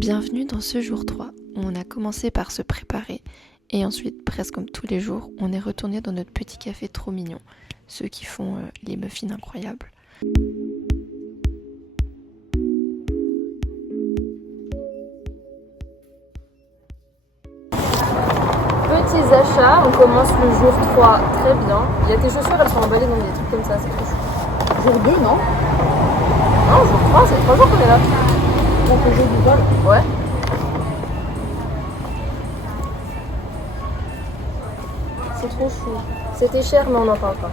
Bienvenue dans ce jour 3, où on a commencé par se préparer et ensuite, presque comme tous les jours, on est retourné dans notre petit café trop mignon, ceux qui font les muffins incroyables. Petits achats, on commence le jour 3 très bien. Il y a tes chaussures, elles sont emballées dans des trucs comme ça, c'est trop chou. Jour 2, non? Non, jour 3, c'est 3 jours qu'on est là. Donc le jour du vol. Ouais. C'est trop chou. C'était cher, mais on n'en parle pas.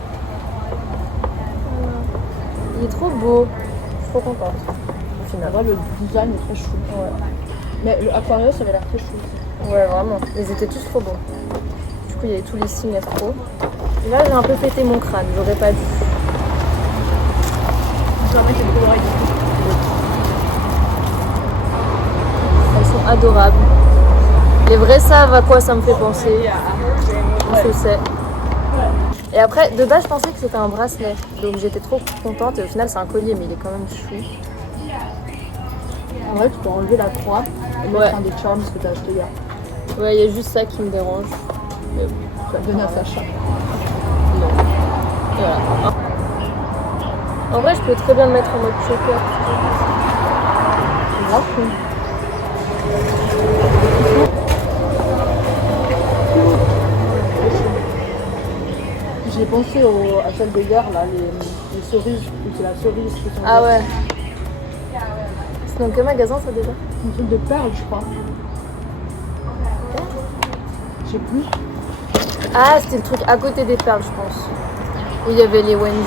Il est trop beau. Je suis trop contente. Au final. Ouais, le design est très chou. Ouais. Mais le Aquarius, ça avait l'air très chou aussi. Ouais, vraiment. Ils étaient tous trop bons. Du coup, il y avait tous les signes astro. Et là, j'ai un peu pété mon crâne. J'aurais pas dû. Jamais c'est le coloré. Elles sont adorables. Les vrais savent à quoi ça me fait penser. Je sais. Et après, de base, je pensais que c'était un bracelet. Donc j'étais trop contente. Et au final, c'est un collier, mais il est quand même chou. En vrai, tu peux enlever la croix et mettre un des charms que t'as acheté hier. Ouais, il y a juste ça qui me dérange. Mais bon. Tu vas le donner à Sacha. Non. Voilà. En vrai, je peux très bien le mettre en mode choker. C'est grave cool. J'ai pensé à celle de hier, là, les cerises, c'est la cerise qui sont. Ah ouais. C'est dans quel magasin ça déjà? Un truc de perles, je crois. Je sais plus. Ah, c'était le truc à côté des perles, je pense. Où il y avait les Wendy.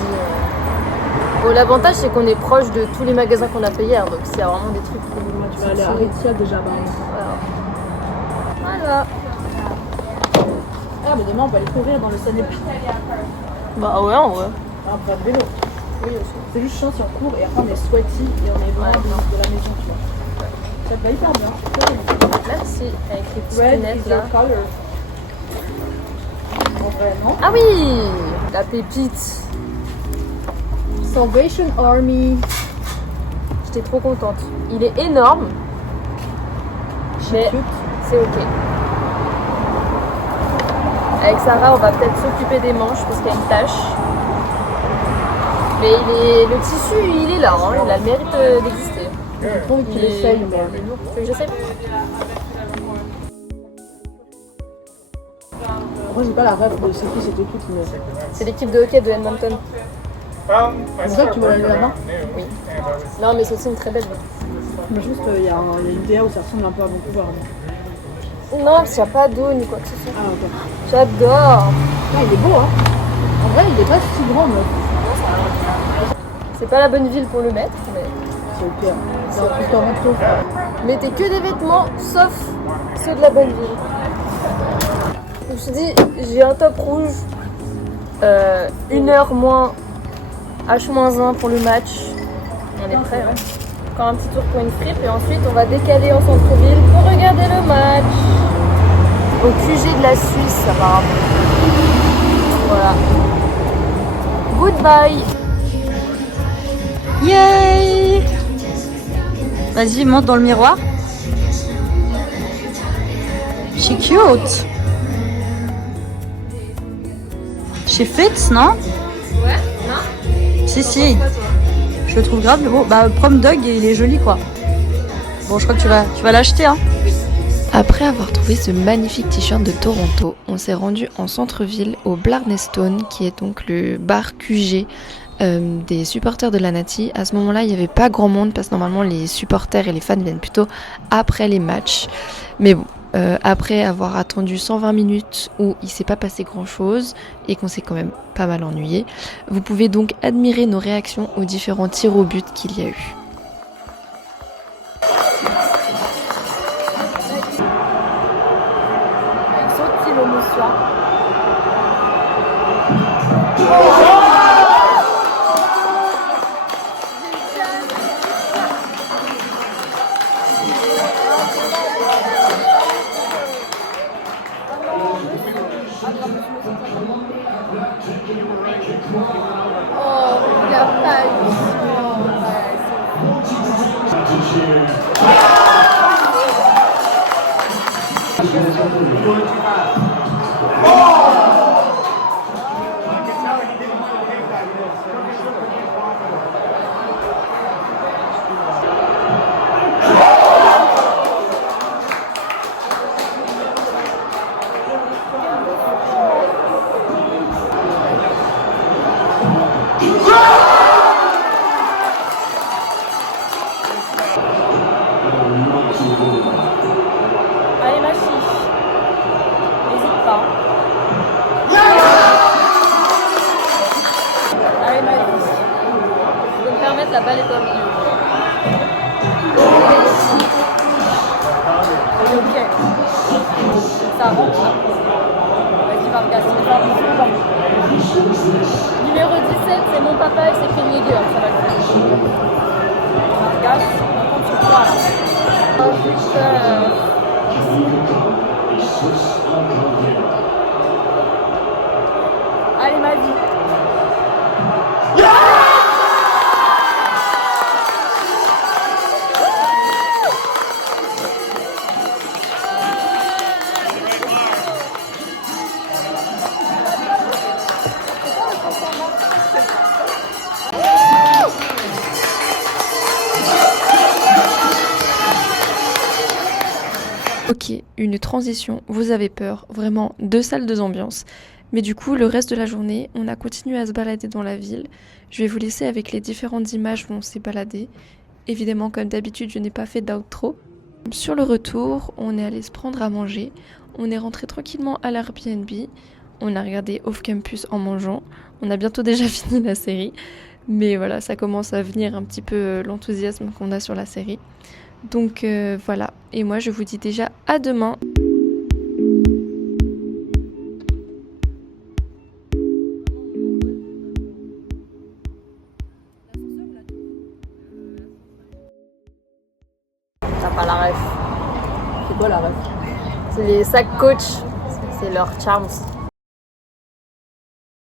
Bon, l'avantage, c'est qu'on est proche de tous les magasins qu'on a fait hier. Donc, s'il y a vraiment des trucs. Tu vas aller à Ritia déjà, Voilà. Ah, mais demain, on va aller courir dans le Seine-et-Py. Bah ouais, en vrai. Ah, on va de vélo. Oui, aussi. C'est juste chiant si on court et après on est sweaty et on est loin de la maison, tu vois. Ça te va hyper bien. Merci. Avec les petites Red lunettes is là. your color. En vrai, non? Ah oui! La pépite. Salvation Army. J'étais trop contente. Il est énorme. Mais Cute. c'est ok. Avec Sarah, on va peut-être s'occuper des manches parce qu'il y a une tache. Mais le tissu, il est là, hein. Il a le mérite d'exister. Je trouve qu'il essaye, mais. Tu veux que j'essaie? Moi, j'ai pas la rêve de c'est qui c'était toutes, mais. C'est l'équipe de hockey de Edmonton. C'est ça que tu veux aller là-bas? Oui. Non, mais c'est aussi une très belle ville. Mais juste, il y a une DA où ça ressemble un peu à Vancouver. Non, parce qu'il n'y a pas d'eau ni quoi que ce soit. Ah, ok. J'adore. Ah, il est beau, hein. En vrai, il est pas si grand, mais. C'est pas la bonne ville pour le mettre, mais C'est au pire. C'est un truc en rétro. mettez que des vêtements sauf ceux de la bonne ville. Je me suis dit, j'ai un top rouge, 1h moins H-1 pour le match. On est prêt, hein. Encore un petit tour pour une fripe et ensuite on va décaler en centre-ville pour regarder le match. Au QG de la Suisse, apparemment. Voilà. Goodbye. Yay! Vas-y, monte dans le miroir. C'est cute. Chez Fritz, non? Ouais, non? Si. Je le trouve grave beau. Bah, Prom Dog, il est joli, quoi. Bon, je crois que tu vas l'acheter, hein. Après avoir trouvé ce magnifique t-shirt de Toronto, on s'est rendu en centre-ville au Blarney-Stone, qui est donc le bar QG des supporters de la Nati. À ce moment-là, il n'y avait pas grand monde parce que normalement les supporters et les fans viennent plutôt après les matchs. Mais bon, après avoir attendu 120 minutes où il s'est pas passé grand-chose et qu'on s'est quand même pas mal ennuyé, vous pouvez donc admirer nos réactions aux différents tirs au but qu'il y a eu. Vas-y Vargas, c'est pas Numéro 17, c'est mon papa et c'est Kenny Gueux, ça va le faire. Vargas, on compte sur toi là. Allez ma vie. Ok, une transition, vous avez peur, vraiment 2 salles, 2 ambiances. Mais du coup, le reste de la journée, on a continué à se balader dans la ville. Je vais vous laisser avec les différentes images où on s'est baladé. Évidemment, comme d'habitude, je n'ai pas fait d'outro. Sur le retour, on est allé se prendre à manger. On est rentré tranquillement à l'Airbnb. On a regardé Off Campus en mangeant. On a bientôt déjà fini la série. Mais voilà, ça commence à venir un petit peu l'enthousiasme qu'on a sur la série. Donc voilà, et moi je vous dis déjà à demain. T'as pas la ref. C'est quoi la ref? C'est les sacs coach. C'est leur charms.